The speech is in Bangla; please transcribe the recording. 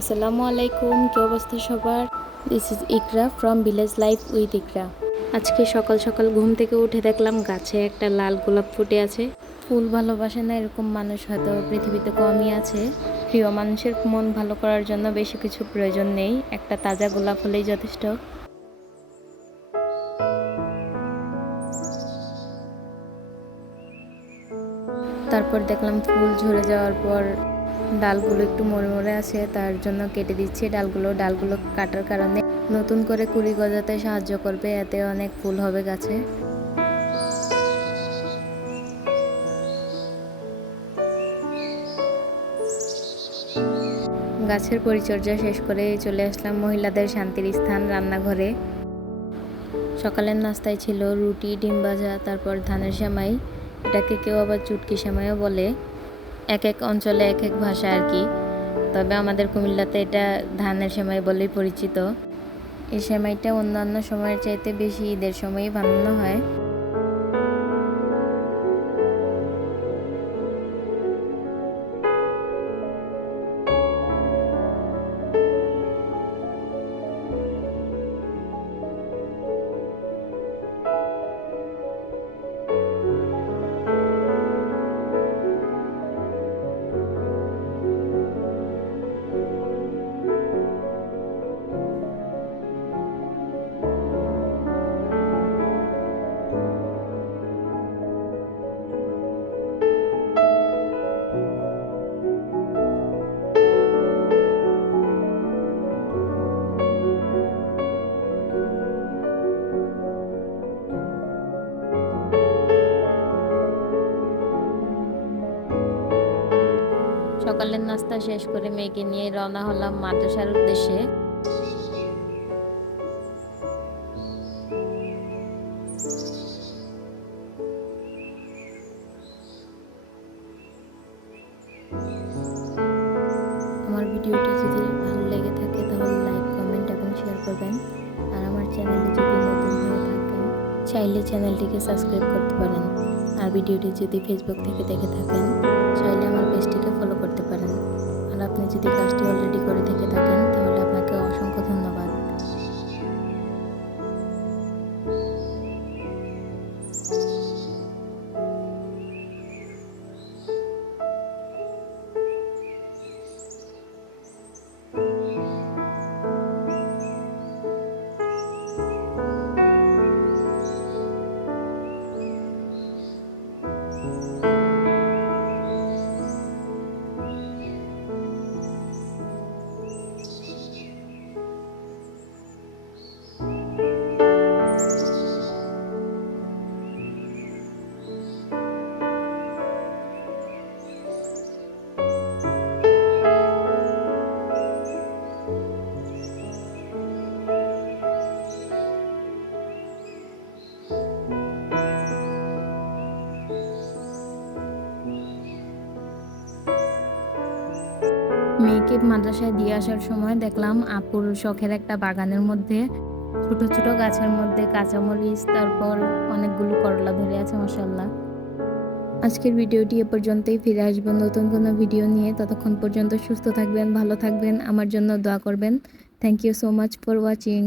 আসসালামু আলাইকুম, কি অবস্থা সবার? This is Iqra from village life with Iqra. আজকে সকাল সকাল ঘুম থেকে উঠে দেখলাম গাছে একটা লাল গোলাপ ফুটে আছে। ফুল ভালোবাসে না এরকম মানুষ হয়তো পৃথিবীতে কমই আছে। প্রিয় মানুষের মন ভালো করার জন্য বেশি কিছু প্রয়োজন নেই, একটা তাজা গোলাপ হলেই যথেষ্ট। তারপর দেখলাম ফুল ঝরে যাওয়ার পর ডালগুলো একটু মরে মরে আছে, তার জন্য কেটে দিচ্ছি ডালগুলো কাটার কারণে নতুন করে কুড়ি গজাতে সাহায্য করবে, এতে অনেক ফুল হবে গাছে। গাছের পরিচর্যা শেষ করে চলে আসলাম মহিলাদের শান্তির স্থান রান্নাঘরে। সকালের নাস্তায় ছিল রুটি, ডিম ভাজা, তারপর ধানের সেমাই। এটাকে কেউ আবার চুটকি সেমাইও বলে, এক এক অঞ্চলে এক এক ভাষা আর কি। তবে আমাদের কুমিল্লাতে এটা ধানের সেমাই বলেই পরিচিত। এই সেমাইটা অন্যান্য সময়ের চাইতে বেশি ঈদের সময়ই বানানো হয়। সকালের নাস্তা শেষ করে মেয়েকে নিয়ে রওনা হলাম মাদ্রাসার উদ্দেশ্যে। আমার ভিডিওটি যদি ভালো লেগে থাকে তাহলে লাইক, কমেন্ট এবং শেয়ার করবেন। আর আমার চ্যানেলে যদি নতুন হয়ে থাকেন চাইলে চ্যানেলটিকে সাবস্ক্রাইব করতে পারেন। আর ভিডিওটি যদি ফেসবুক থেকে দেখে থাকেন চাইলে আমার পেজটিকে ফলো করতে পারেন। আর আপনি যদি কাজটি অলরেডি করে থেকে থাকেন তাহলে আপনাকে অসংখ্য ধন্যবাদ। মেয়েকে মাদ্রাসায় দিয়ে আসার সময় দেখলাম আপুর শখের একটা বাগানের মধ্যে ছোট ছোট গাছের মধ্যে কাঁচামরিচ, তারপর অনেকগুলো করলা ধরে আছে, মাশাআল্লাহ। আজকের ভিডিওটি এ পর্যন্তই, ফিরে আসবো নতুন কোনো ভিডিও নিয়ে। ততক্ষণ পর্যন্ত সুস্থ থাকবেন, ভালো থাকবেন, আমার জন্য দোয়া করবেন। Thank you so much for watching.